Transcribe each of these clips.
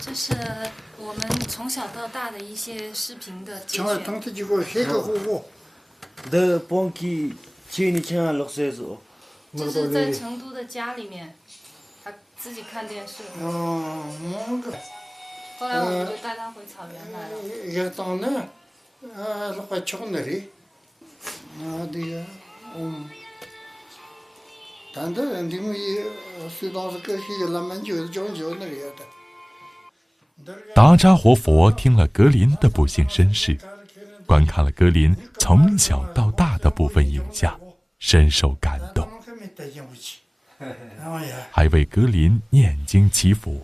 这是我们从小到大的一些视频的节选。这是在成都的家里面，他自己看电视。后来我们就带他回草原来了。达扎活佛听了格林的不幸身世，观看了格林从小到大的部分影像，深受感动，还为格林念经祈福。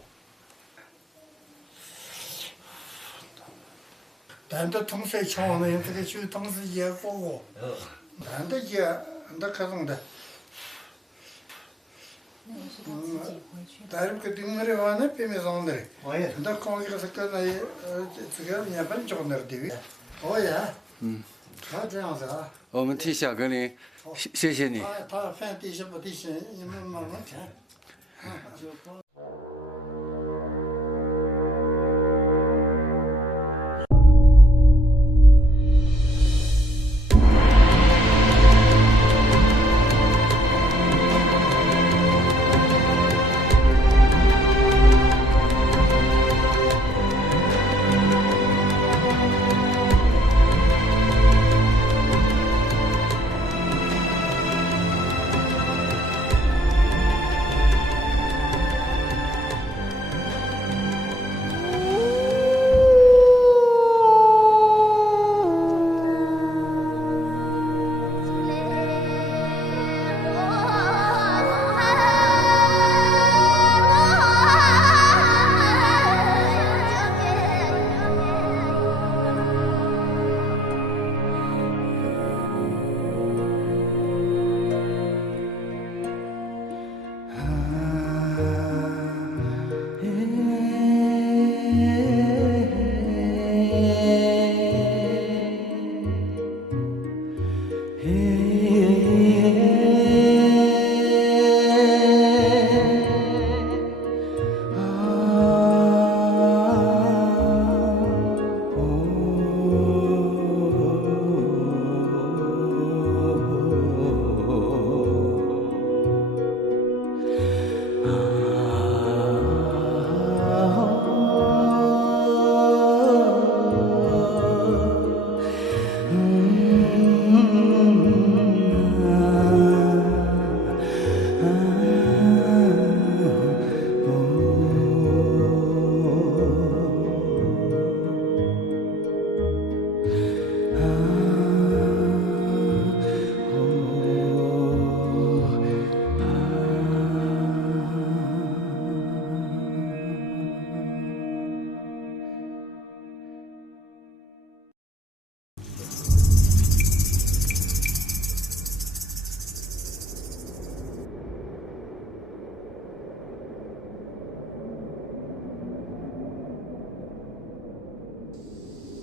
我们替小格林，谢谢你。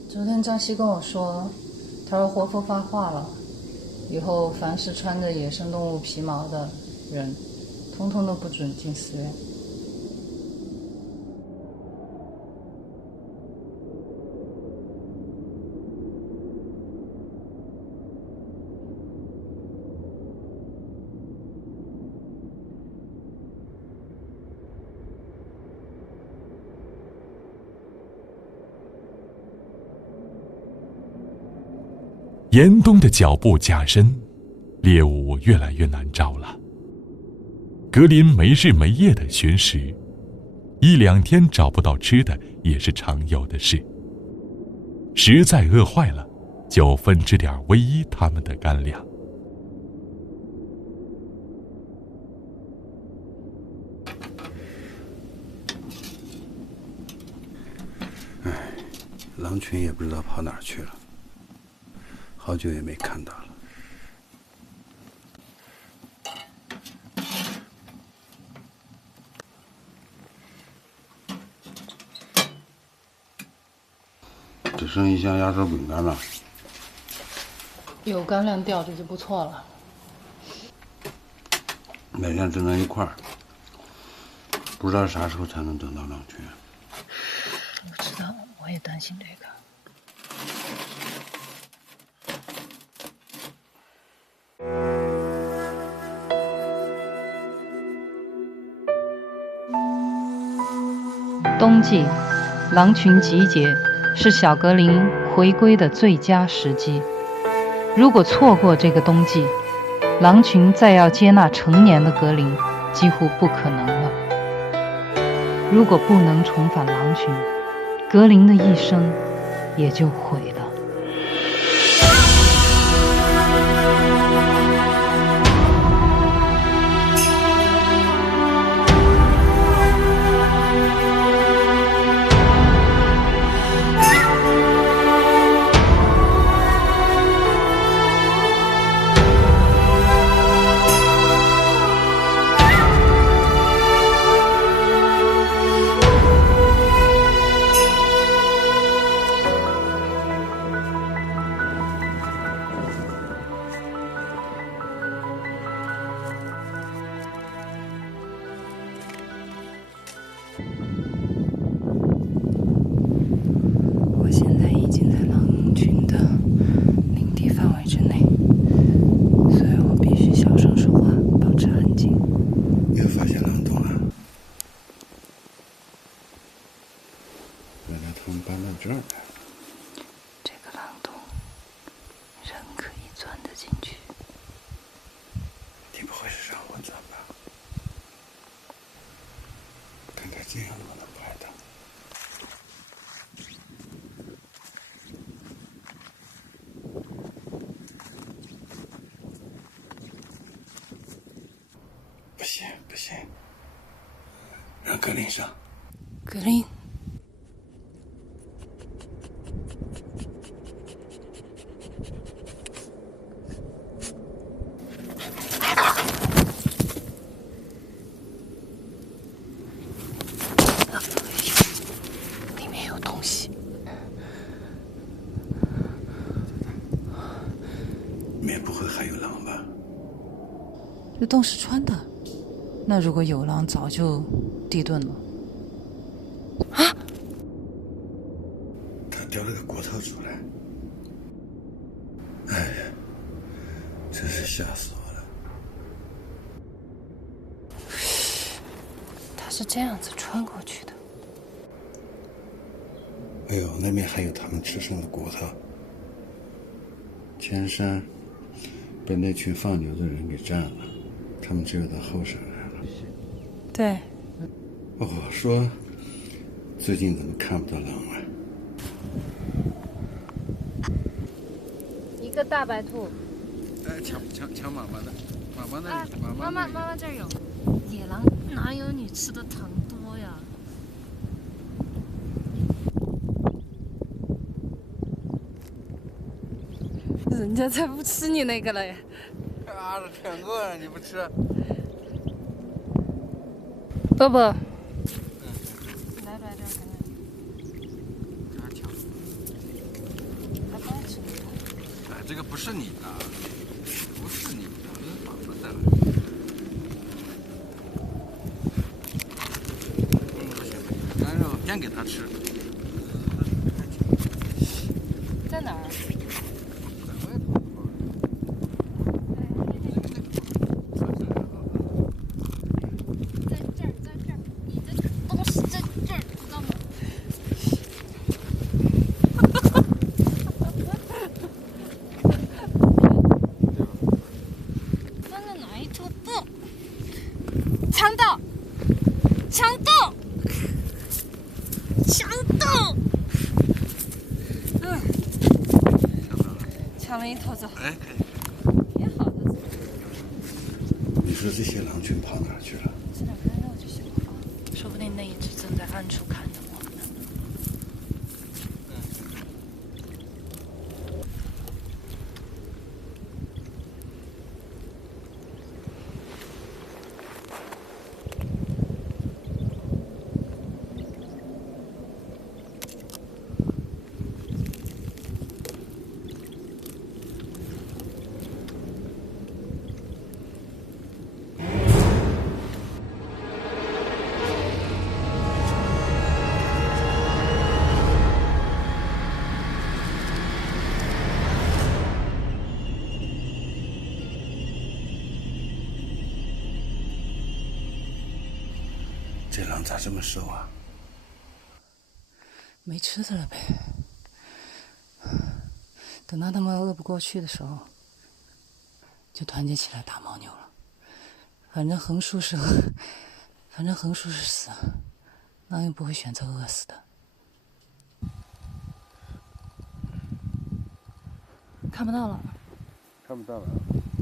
昨天张希跟我说，他说活佛发话了，以后凡是穿着野生动物皮毛的人，通通都不准进寺院。严冬的脚步加深，猎物越来越难找了。格林没日没夜地寻食，1-2天找不到吃的也是常有的事。实在饿坏了，就分支点唯一他们的干粮。狼群也不知道跑哪儿去了，好久也没看到了。只剩一箱压缩饼干了，有干粮吊着就不错了。每天只能一块儿，不知道啥时候才能等到狼群。我知道，我也担心这个。冬季，狼群集结是小格林回归的最佳时机。如果错过这个冬季，狼群再要接纳成年的格林几乎不可能了。如果不能重返狼群，格林的一生也就毁了。我现在已经在狼群的领地范围之内，所以我必须小声说话，保持安静。又发现狼洞了，原来他们搬到这儿来了。这个狼洞，人可以钻得进去。你不会是让我钻吧？看看这样能不能拍到。不行不行，让格林上。格林，里面有东西。里面不会还有狼吧？这洞是穿的，那如果有狼，早就地遁了。他叼了个骨头出来。哎呀，真是吓死我了！他是这样子穿过去的。哎呦，那边还有他们吃剩的骨头。前山被那群放牛的人给占了，他们只有到后山来了。对，哦，说最近怎么看不到狼啊？一个大白兔。哎，抢妈妈的，妈妈那啊里，，妈妈这儿有。野狼哪有你吃的糖多呀？人家才不吃你那个嘞。啊，这舔过了，你不吃？伯伯，来这儿看看。他抢。他不爱吃那个。哎，这个不是你的，不是你的，这是妈妈的。不行，干肉先给他吃。在哪儿？在这儿，你的东西在这儿，知道吗？放在哪一处？不，强盗！强盗！强盗！抢了一头走。哎，可以。挺好的，你说这些狼群跑哪儿去了？吃点干肉就行了。说不定那一只正在暗处看着我们呢。这狼咋这么瘦啊？没吃的了呗。等到他们饿不过去的时候，就团结起来打牦牛了。反正横竖是死，狼也不会选择饿死的。看不到了，看不到了。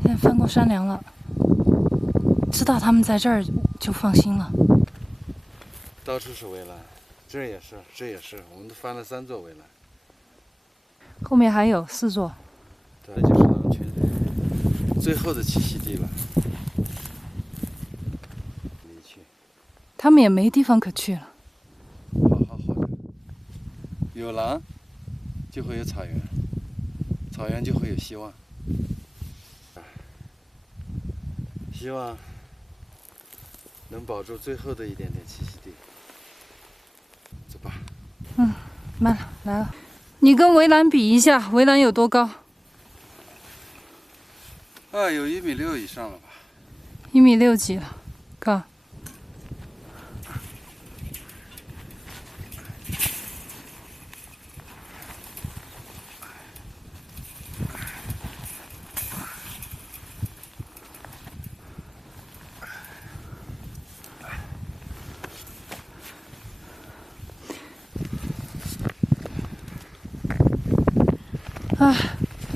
现在翻过山梁了，知道他们在这儿就放心了。到处是围栏，这儿也是，这也是，我们都翻了3座围栏。后面还有4座。这就是狼群最后的栖息地了。离去。他们也没地方可去了。好的。有狼，就会有草原，草原就会有希望。希望能保住最后的一点点栖息地。走吧。慢了，来了。你跟围栏比一下，围栏有多高有1.6米以上了吧？1.6米几了，高。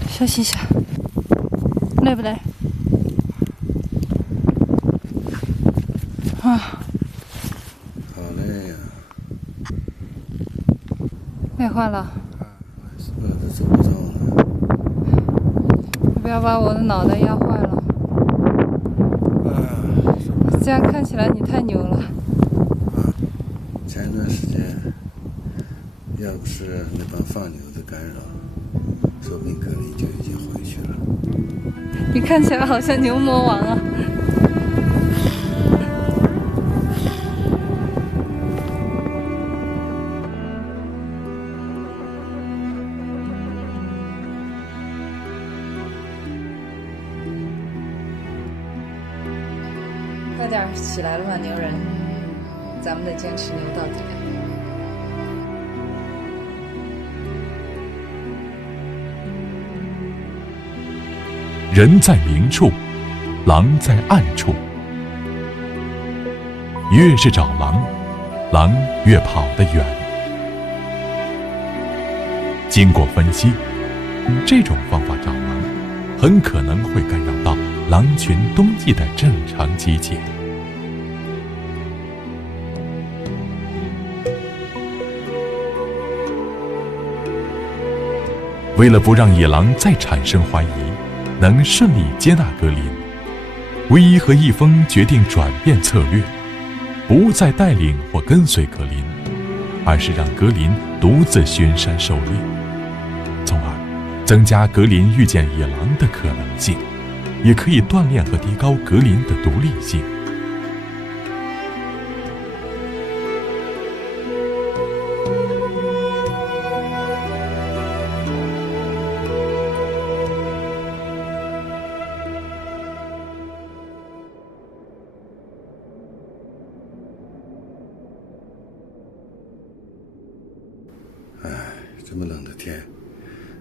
休息一下，累不累？好累呀！累坏了。饿得走不动了。你不要把我的脑袋压坏了。这样看起来你太牛了。前一段时间，要不是那帮放牛的干扰，说不定格林就已经回去了。你看起来好像牛魔王啊！快点起来了吧，牛人！咱们得坚持牛到底。人在明处，狼在暗处。越是找狼，狼越跑得远。经过分析，这种方法找狼，很可能会干扰到狼群冬季的正常集结。为了不让野狼再产生怀疑，能顺利接纳格林，威伊和易峰决定转变策略，不再带领或跟随格林，而是让格林独自巡山狩猎，从而增加格林遇见野狼的可能性，也可以锻炼和提高格林的独立性。这么冷的天，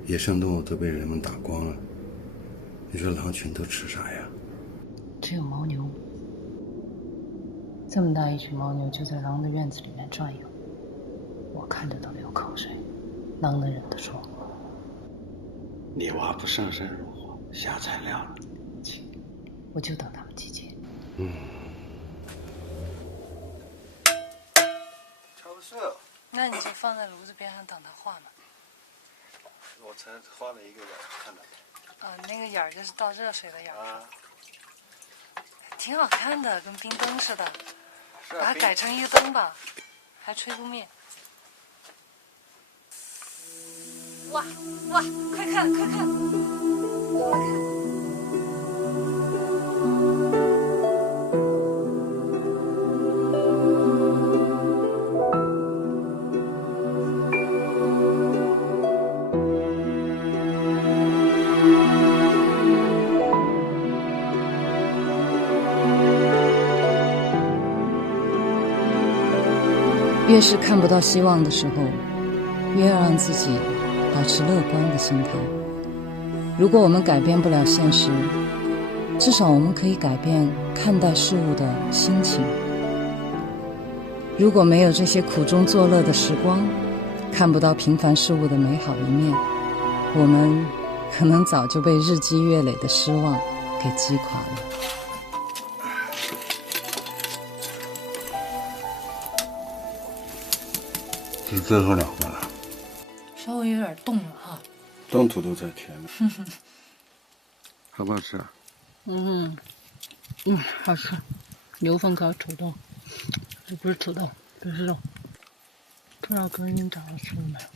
野生动物都被人们打光了，你说狼群都吃啥呀？只有牦牛。这么大一群牦牛就在狼的院子里面转悠，我看着都流口水，狼能忍得住？你娃不上山入伙，下材料了。我就等他们集结。超市。那你就放在炉子边上等它化嘛。我才画了一个眼，看到没？那个眼儿就是倒热水的眼儿。挺好看的，跟冰灯似的。把它改成一个灯吧，还吹不灭。哇，快看，快看，过来看。越是看不到希望的时候，越要让自己保持乐观的心态。如果我们改变不了现实，至少我们可以改变看待事物的心情。如果没有这些苦中作乐的时光，看不到平凡事物的美好一面，我们可能早就被日积月累的失望给击垮了。是最后2个了，稍微有点冻了哈。冻土都在甜了。好不好吃啊？好吃。牛粪烤土豆，这不是土豆，这是肉。不知道格林找到吃了没有？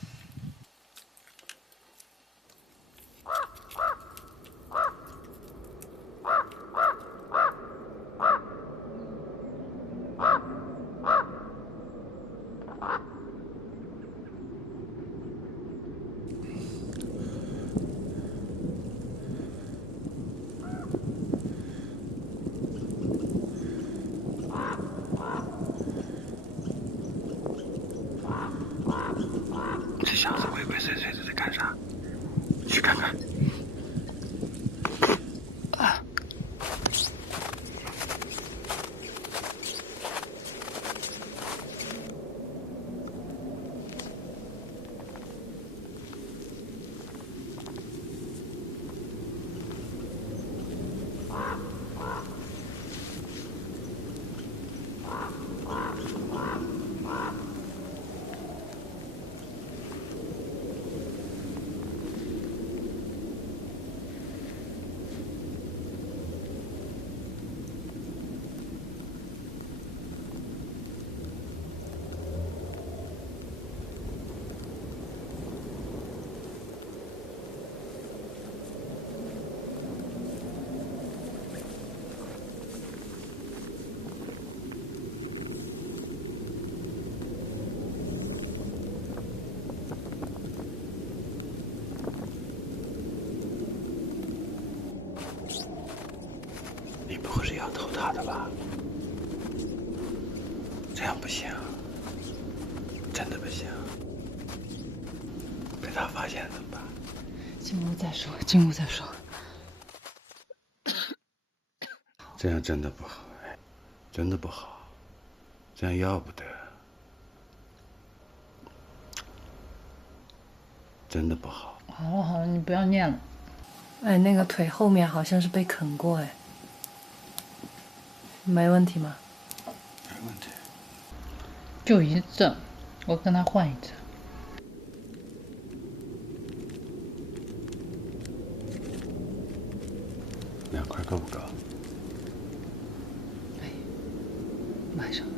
这小子鬼鬼祟祟的在干啥？去看看。你不会是要偷他的吧？这样不行，真的不行。被他发现怎么办？进屋再说，进屋再说。这样真的不好，真的不好，这样要不得，真的不好。好了好了，你不要念了。哎，那个腿后面好像是被啃过，哎，没问题吗？没问题。就一次，我跟他换一次。2块够不够？马上了。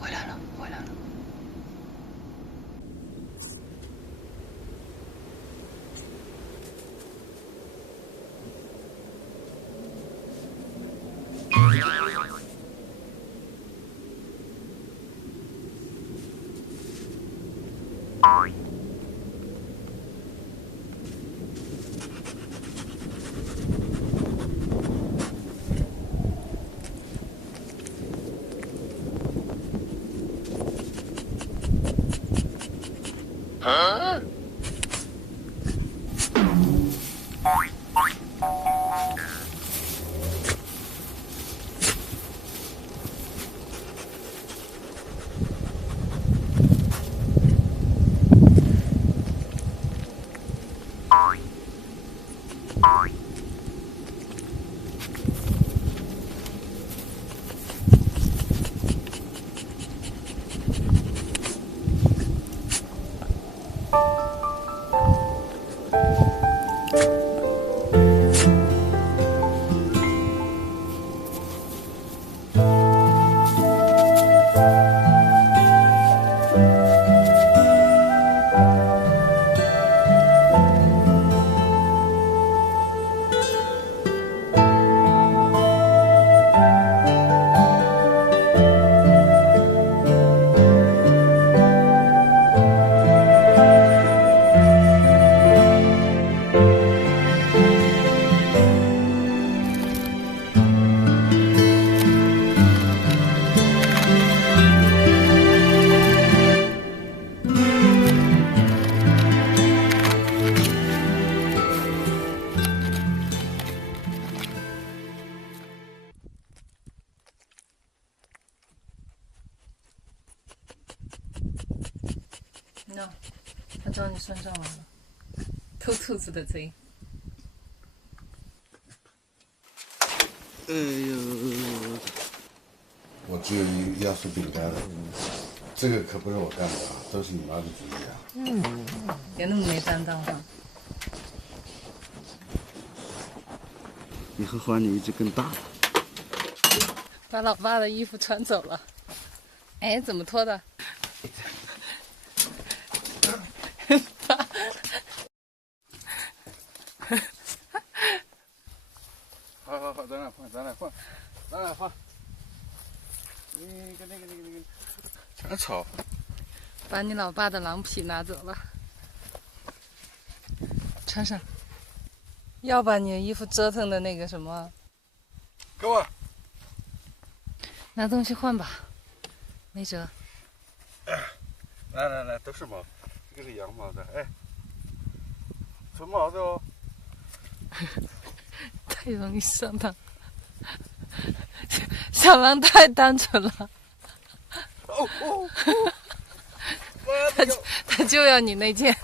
回来了，回来了。那，他找你算账来了，偷兔子的贼。哎呦，我只有一压缩饼干了，这个可不是我干的啊，都是你妈的主意啊。别那么没担当哈。以后还你一只更大的。把老爸的衣服穿走了。哎，怎么脱的？好，咱俩换。那个，全吵。把你老爸的狼皮拿走了，穿上。要把你的衣服折腾的那个什么。给我。拿东西换吧，没辙。来，都是毛，这个是羊毛的，哎，纯毛的哦。太容易上当，小狼太单纯了。他就要你那件。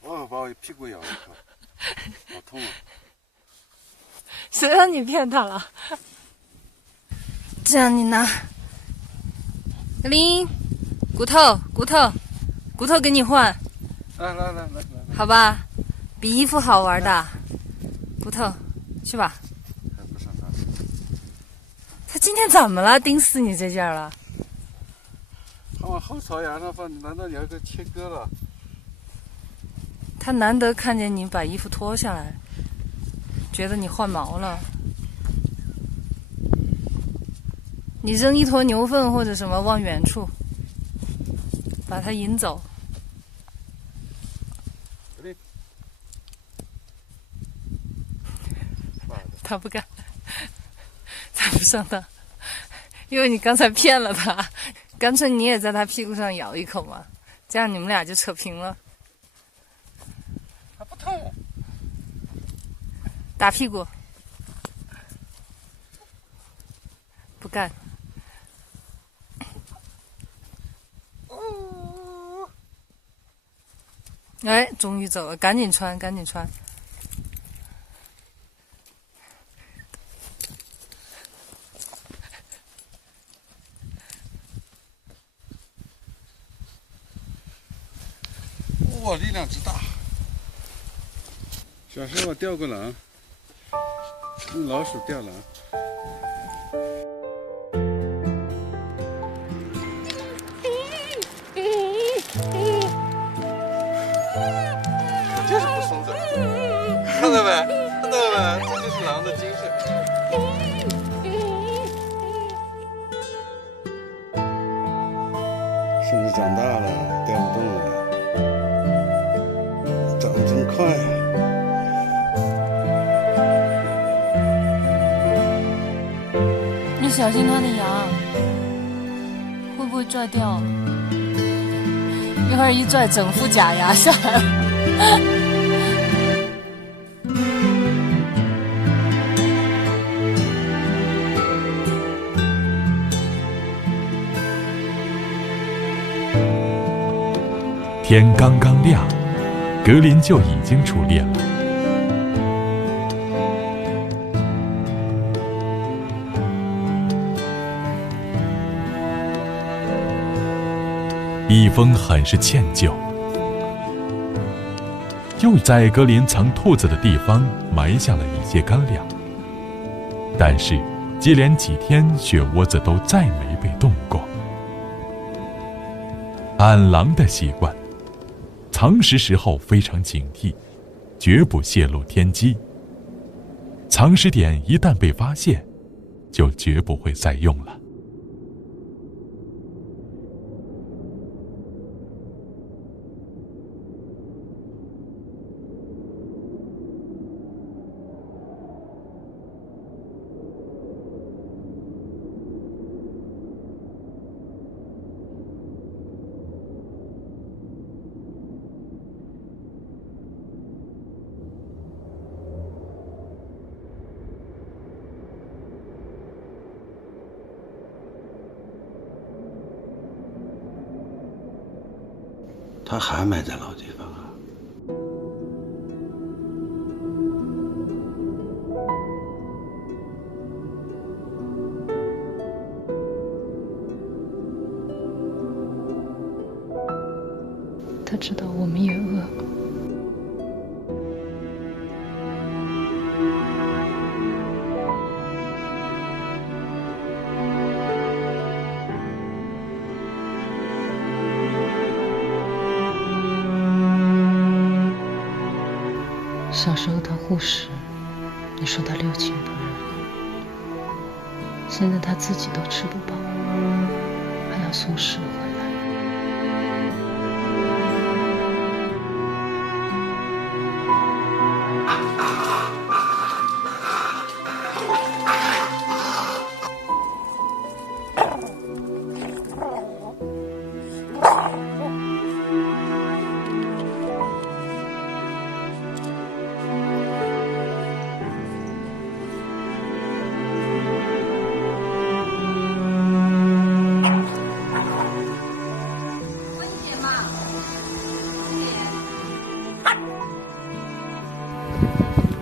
把我屁股咬一口，好痛啊！谁让你骗他了？这样你拿。林，骨头给你换。来，好吧，比衣服好玩的。骨头，去吧。还不上当？他今天怎么了？盯死你这件了？他往后槽牙上放，难道你要给切割了？他难得看见你把衣服脱下来，觉得你换毛了。你扔一坨牛粪或者什么往远处，把它引走。他不敢，他不上当，因为你刚才骗了他，干脆你也在他屁股上咬一口嘛，这样你们俩就扯平了。还不痛？打屁股，不干。哎，终于走了，赶紧穿。哇，力量之大！小时候我钓过狼，用老鼠钓狼。就是不松手，看到没？这就是狼的精神。孙子长大了，钓不动了。长得真快啊！你小心它的牙，会不会拽掉？一会儿一拽，整副假牙下来了。天刚刚亮，格林就已经出猎了。蜜蜂很是歉疚，又在格林藏兔子的地方埋下了一些干粮，但是接连几天雪窝子都再没被动过。按狼的习惯，藏食时候非常警惕，绝不泄露天机。藏食点一旦被发现，就绝不会再用了。他还埋在老地方啊。他知道我们也饿。小时候他护食，你说他六亲不认，现在他自己都吃不饱，还要送食回来。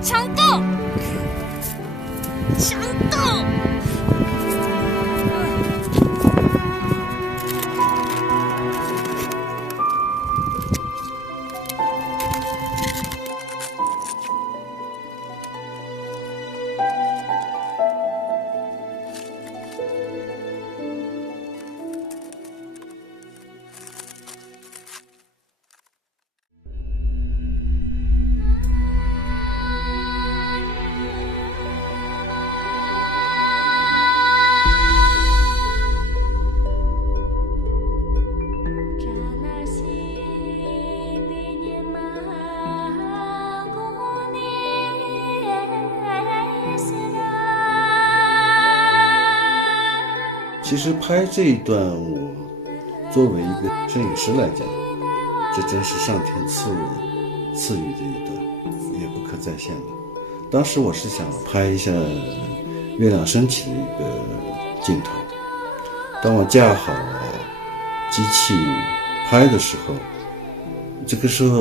强斗，强斗！其实拍这一段，我作为一个摄影师来讲，这真是上天赐予的一段，也不可再现的。当时我是想拍一下月亮升起的一个镜头，当我架好机器拍的时候，这个时候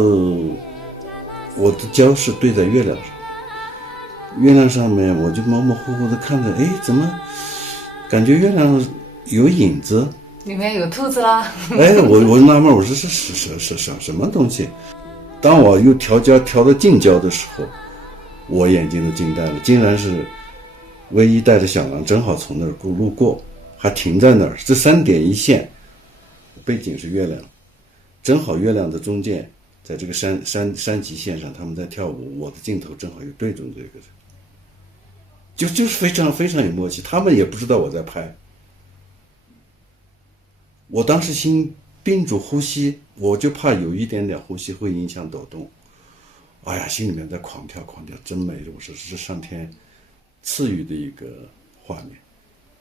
我的焦是对在月亮上，月亮上面我就模模糊糊的看着，哎，怎么感觉月亮有影子？里面有兔子啦！哎，我纳闷，我说是什么东西？当我又调焦调到近焦的时候，我眼睛都惊呆了，竟然是唯一带着小狼正好从那儿路过，还停在那儿。这3点一线，背景是月亮，正好月亮的中间，在这个山脊线上，他们在跳舞，我的镜头正好又对准这个，就是非常非常有默契。他们也不知道我在拍。我当时心屏住呼吸，我就怕有一点点呼吸会影响抖动。哎呀，心里面在狂跳，真美！我说是上天赐予的一个画面，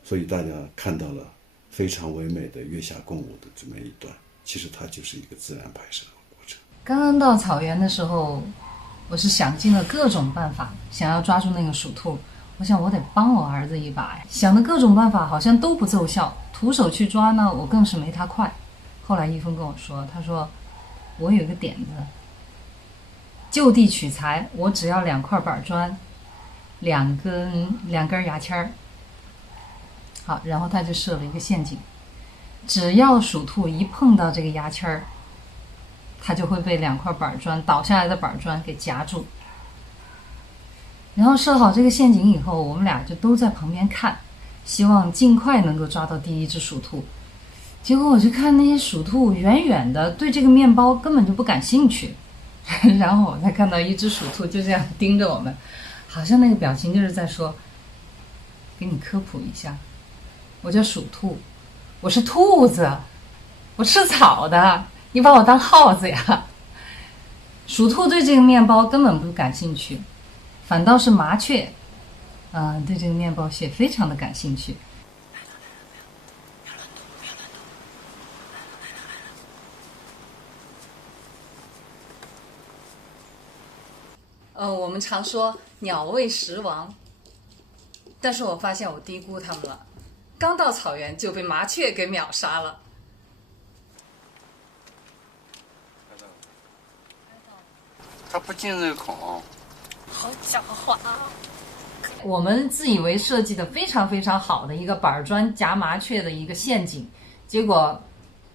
所以大家看到了非常唯美的月下共舞的这么一段，其实它就是一个自然拍摄的过程。刚刚到草原的时候，我是想尽了各种办法，想要抓住那个鼠兔。我想我得帮我儿子一把呀，想的各种办法好像都不奏效，徒手去抓呢，我更是没他快。后来一峰跟我说，他说我有一个点子，就地取材，我只要2块板砖，两根牙签儿。好，然后他就设了一个陷阱，只要鼠兔一碰到这个牙签儿，它就会被2块板砖倒下来的板砖给夹住。然后设好这个陷阱以后，我们俩就都在旁边看，希望尽快能够抓到第一只鼠兔。结果我就看那些鼠兔远远的对这个面包根本就不感兴趣，然后我才看到一只鼠兔就这样盯着我们，好像那个表情就是在说，给你科普一下，我叫鼠兔，我是兔子，我吃草的，你把我当耗子呀。鼠兔对这个面包根本不感兴趣，反倒是麻雀对这个面包屑非常的感兴趣。我们常说鸟为食亡，但是我发现我低估它们了，刚到草原就被麻雀给秒杀了。它不进那个孔。好狡猾啊！我们自以为设计的非常非常好的一个板砖夹麻雀的一个陷阱，结果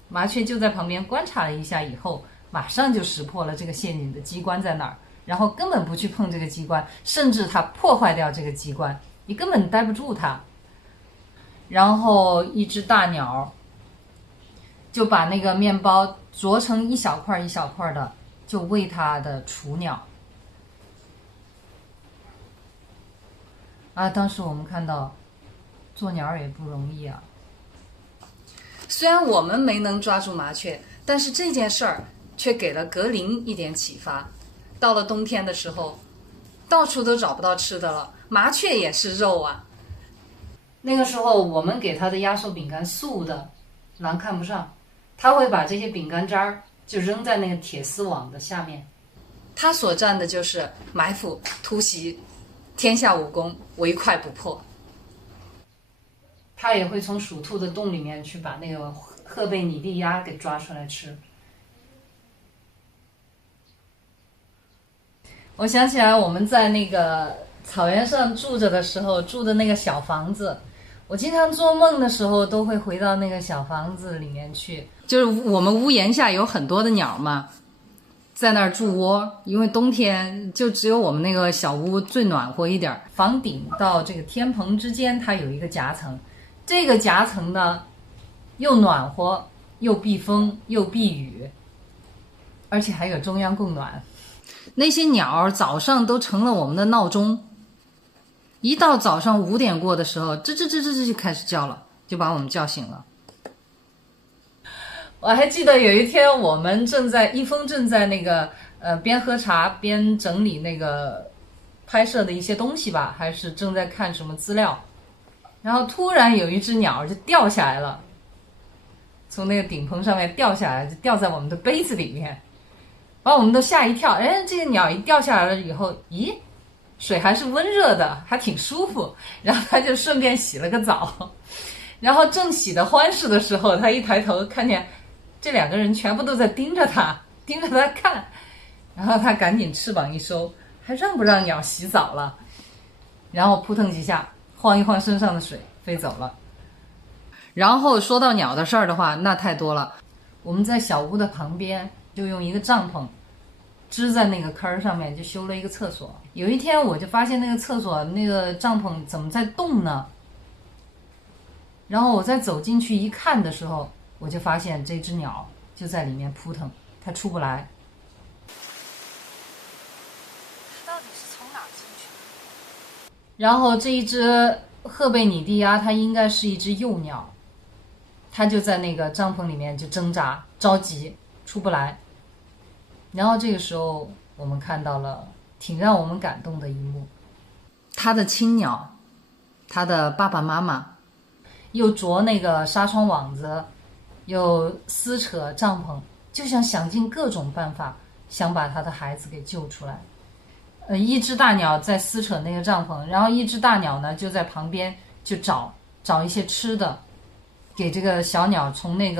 麻雀就在旁边观察了一下以后，马上就识破了这个陷阱的机关在哪儿，然后根本不去碰这个机关，甚至它破坏掉这个机关，你根本待不住它。然后一只大鸟就把那个面包啄成一小块一小块的，就喂它的雏鸟。啊，当时我们看到做鸟也不容易啊。虽然我们没能抓住麻雀，但是这件事儿却给了格林一点启发。到了冬天的时候，到处都找不到吃的了，麻雀也是肉啊。那个时候我们给他的压缩饼干素的，狼看不上，他会把这些饼干渣儿就扔在那个铁丝网的下面。他所占的就是埋伏、突袭，天下武功，唯快不破。他也会从属兔的洞里面去把那个赫贝拟利鸭给抓出来吃。我想起来我们在那个草原上住着的时候住的那个小房子，我经常做梦的时候都会回到那个小房子里面去，就是我们屋檐下有很多的鸟嘛，在那儿筑窝，因为冬天就只有我们那个小屋最暖和一点，房顶到这个天棚之间它有一个夹层，这个夹层呢又暖和又避风又避雨，而且还有中央供暖。那些鸟早上都成了我们的闹钟，一到早上5点过的时候，吱吱吱吱吱就开始叫了，就把我们叫醒了。我还记得有一天我们一峰正在那个边喝茶边整理那个拍摄的一些东西吧，还是正在看什么资料，然后突然有一只鸟就掉下来了，从那个顶棚上面掉下来，就掉在我们的杯子里面，把我们都吓一跳。哎，这个鸟一掉下来了以后，咦，水还是温热的，还挺舒服，然后他就顺便洗了个澡，然后正洗得欢实的时候，他一抬头看见这2个人全部都在盯着他看，然后他赶紧翅膀一收，还让不让鸟洗澡了，然后扑腾几下晃一晃身上的水飞走了。然后说到鸟的事儿的话，那太多了。我们在小屋的旁边就用一个帐篷支在那个坑上面，就修了一个厕所。有一天我就发现那个厕所那个帐篷怎么在动呢，然后我再走进去一看的时候，我就发现这只鸟就在里面扑腾，它出不来。到底是从哪儿进去的？然后这一只赫贝拟利鸭它应该是一只幼鸟，它就在那个帐篷里面就挣扎着急出不来。然后这个时候我们看到了挺让我们感动的一幕，它的亲鸟，它的爸爸妈妈又啄那个纱窗网子，又撕扯帐篷，就想尽各种办法想把他的孩子给救出来。一只大鸟在撕扯那个帐篷，然后一只大鸟呢就在旁边就找一些吃的，给这个小鸟从那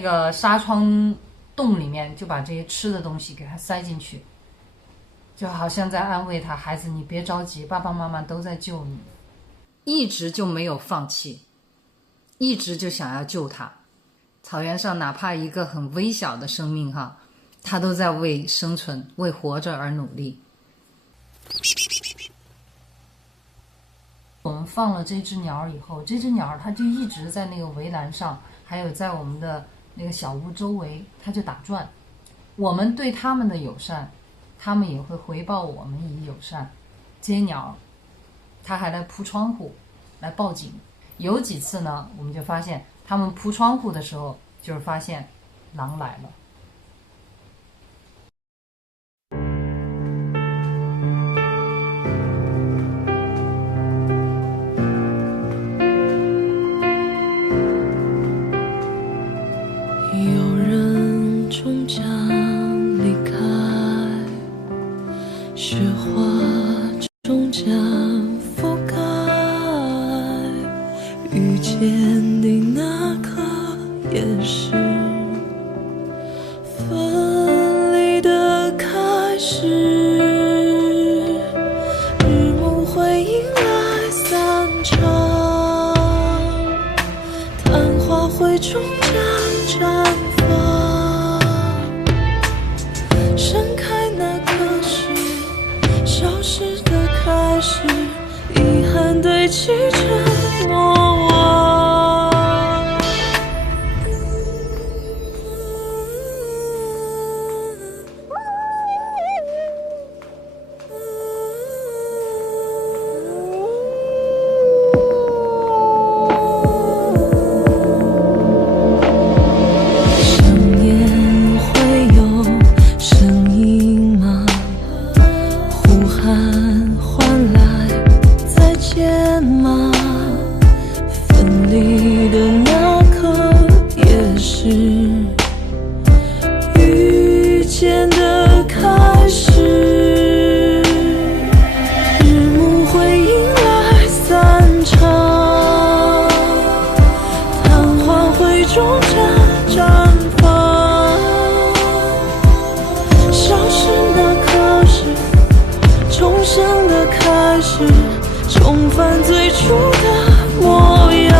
个纱窗洞里面就把这些吃的东西给它塞进去，就好像在安慰他，孩子你别着急，爸爸妈妈都在救你。一直就没有放弃，一直就想要救他。草原上哪怕一个很微小的生命哈，他都在为生存为活着而努力。我们放了这只鸟以后，这只鸟它就一直在那个围栏上，还有在我们的那个小屋周围，它就打转。我们对它们的友善，它们也会回报我们以友善。这些鸟它还来扑窗户来报警，有几次呢我们就发现它们扑窗户的时候就是发现狼来了。有人终将离开，雪花终将覆盖，遇见你那刻也是分离的开绽放，盛开那刻是消失的开始，遗憾堆砌成莫忘。重返最初的模样。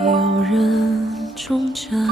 有人终将